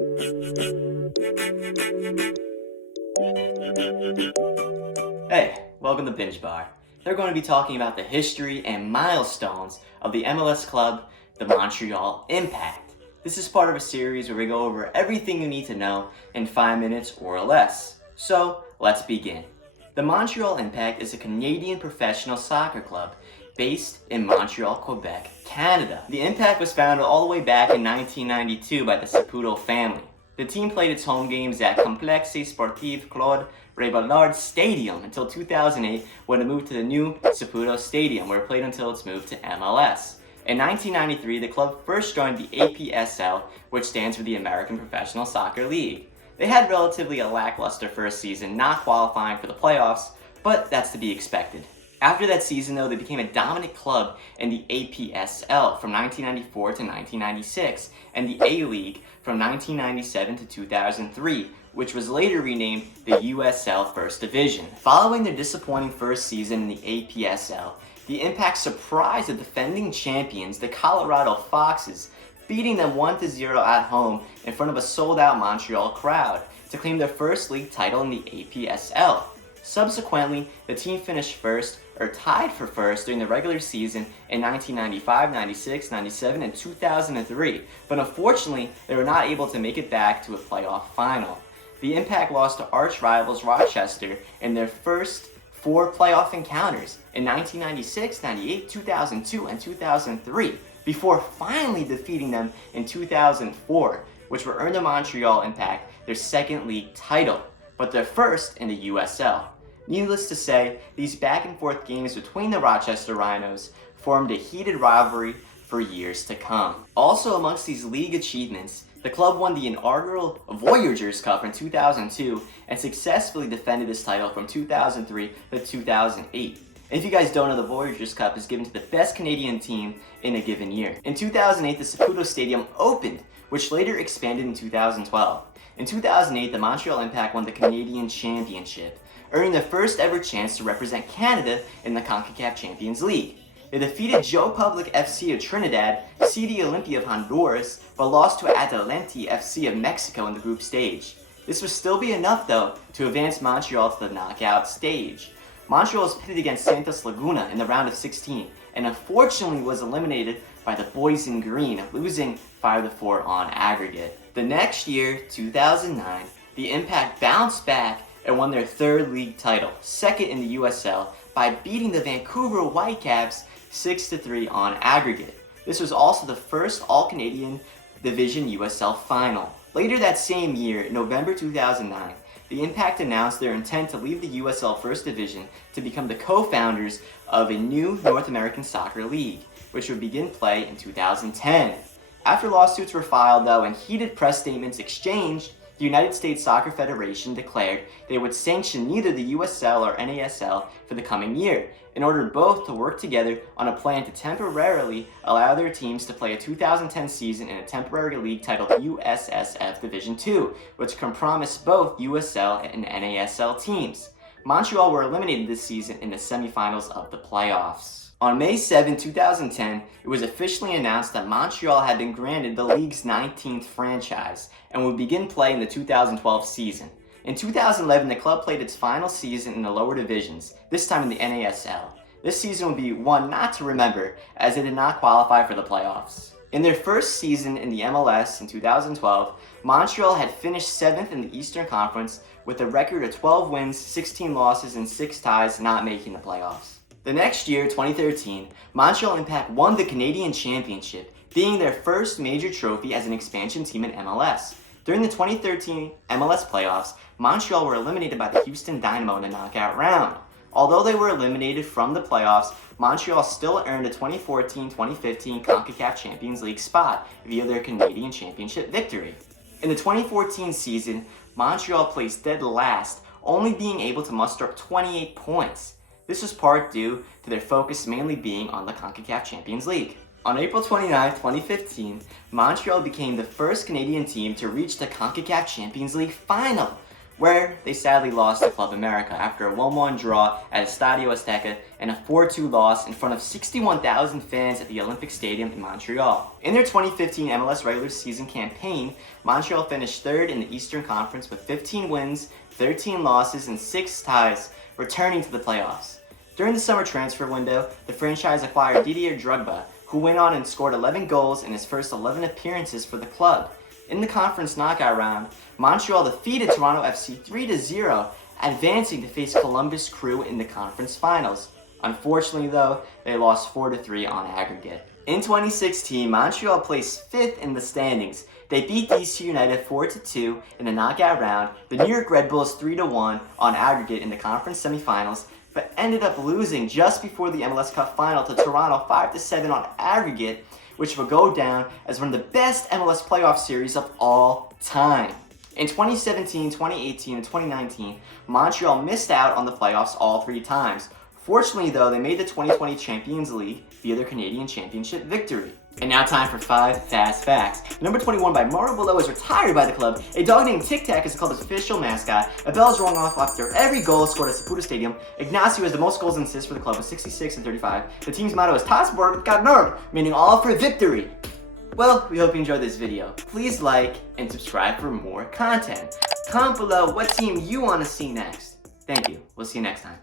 Hey, welcome to BingeBar. They're going to be talking about the history and milestones of the MLS club, the Montreal Impact. This is part of a series where we go over everything you need to know in 5 minutes or less. So, let's begin. The Montreal Impact is a Canadian professional soccer club based in Montreal, Quebec, Canada. The Impact was founded all the way back in 1992 by the Saputo family. The team played its home games at Complexe Sportif Claude Rebellard Stadium until 2008 when it moved to the new Saputo Stadium, where it played until its move to MLS. In 1993, the club first joined the APSL, which stands for the American Professional Soccer League. They had relatively a lackluster first season, not qualifying for the playoffs, but that's to be expected. After that season, though, they became a dominant club in the APSL from 1994 to 1996, and the A-League from 1997 to 2003, which was later renamed the USL First Division. Following their disappointing first season in the APSL, the Impact surprised the defending champions, the Colorado Foxes, beating them 1-0 at home in front of a sold-out Montreal crowd to claim their first league title in the APSL. Subsequently, the team finished first, or tied for first, during the regular season in 1995, 96, 97, and 2003, but unfortunately, they were not able to make it back to a playoff final. The Impact lost to arch rivals Rochester in their first 4 playoff encounters in 1996, 98, 2002, and 2003, before finally defeating them in 2004, which would earn the Montreal Impact their second league title, but their first in the USL. Needless to say, these back-and-forth games between the Rochester Rhinos formed a heated rivalry for years to come. Also amongst these league achievements, the club won the inaugural Voyager Cup in 2002 and successfully defended this title from 2003 to 2008. And if you guys don't know, the Voyager Cup is given to the best Canadian team in a given year. In 2008, the Saputo Stadium opened, which later expanded in 2012. In 2008, the Montreal Impact won the Canadian Championship, earning their first ever chance to represent Canada in the CONCACAF Champions League. They defeated Joe Public FC of Trinidad, CD Olympia of Honduras, but lost to Atlante FC of Mexico in the group stage. This would still be enough, though, to advance Montreal to the knockout stage. Montreal was pitted against Santos Laguna in the round of 16, and unfortunately was eliminated by the Boys in Green, losing 5-4 on aggregate. The next year, 2009, the Impact bounced back and won their third league title, second in the USL, by beating the Vancouver Whitecaps 6-3 on aggregate. This was also the first All-Canadian Division USL final. Later that same year, in November 2009, the Impact announced their intent to leave the USL First Division to become the co-founders of a new North American Soccer League, which would begin play in 2010. After lawsuits were filed, though, and heated press statements exchanged, the United States Soccer Federation declared they would sanction neither the USL or NASL for the coming year, in order both to work together on a plan to temporarily allow their teams to play a 2010 season in a temporary league titled USSF Division II, which compromised both USL and NASL teams. Montreal were eliminated this season in the semifinals of the playoffs. On May 7, 2010, it was officially announced that Montreal had been granted the league's 19th franchise and would begin play in the 2012 season. In 2011, the club played its final season in the lower divisions, this time in the NASL. This season would be one not to remember, as it did not qualify for the playoffs. In their first season in the MLS in 2012, Montreal had finished 7th in the Eastern Conference with a record of 12 wins, 16 losses, and 6 ties, not making the playoffs. The next year, 2013, Montreal Impact won the Canadian Championship, being their first major trophy as an expansion team in MLS. During the 2013 MLS playoffs, Montreal were eliminated by the Houston Dynamo in the knockout round. Although they were eliminated from the playoffs, Montreal still earned a 2014-2015 CONCACAF Champions League spot via their Canadian Championship victory. In the 2014 season, Montreal placed dead last, only being able to muster up 28 points. This was part due to their focus mainly being on the CONCACAF Champions League. On April 29, 2015, Montreal became the first Canadian team to reach the CONCACAF Champions League final, where they sadly lost to Club America after a 1-1 draw at Estadio Azteca and a 4-2 loss in front of 61,000 fans at the Olympic Stadium in Montreal. In their 2015 MLS regular season campaign, Montreal finished third in the Eastern Conference with 15 wins, 13 losses, and 6 ties, returning to the playoffs. During the summer transfer window, the franchise acquired Didier Drogba, who went on and scored 11 goals in his first 11 appearances for the club. In the conference knockout round, Montreal defeated Toronto FC 3-0, advancing to face Columbus Crew in the conference finals. Unfortunately though, they lost 4-3 on aggregate. In 2016, Montreal placed 5th in the standings. They beat DC United 4-2 in the knockout round, the New York Red Bulls 3-1 on aggregate in the conference semifinals, but ended up losing just before the MLS Cup final to Toronto 5-7 on aggregate, which will go down as one of the best MLS playoff series of all time. In 2017, 2018, and 2019, Montreal missed out on the playoffs all 3 times. Fortunately though, they made the 2020 Champions League via their Canadian Championship victory. And now time for 5 fast facts. Number 21 by Mario Below is retired by the club. A dog named Tic Tac is the club's official mascot. A bell is rolling off after every goal scored at Saputo Stadium. Ignacio has the most goals and assists for the club with 66 and 35. The team's motto is Tasborg Ganor, meaning all for victory. Well, we hope you enjoyed this video. Please like and subscribe for more content. Comment below what team you want to see next. Thank you. We'll see you next time.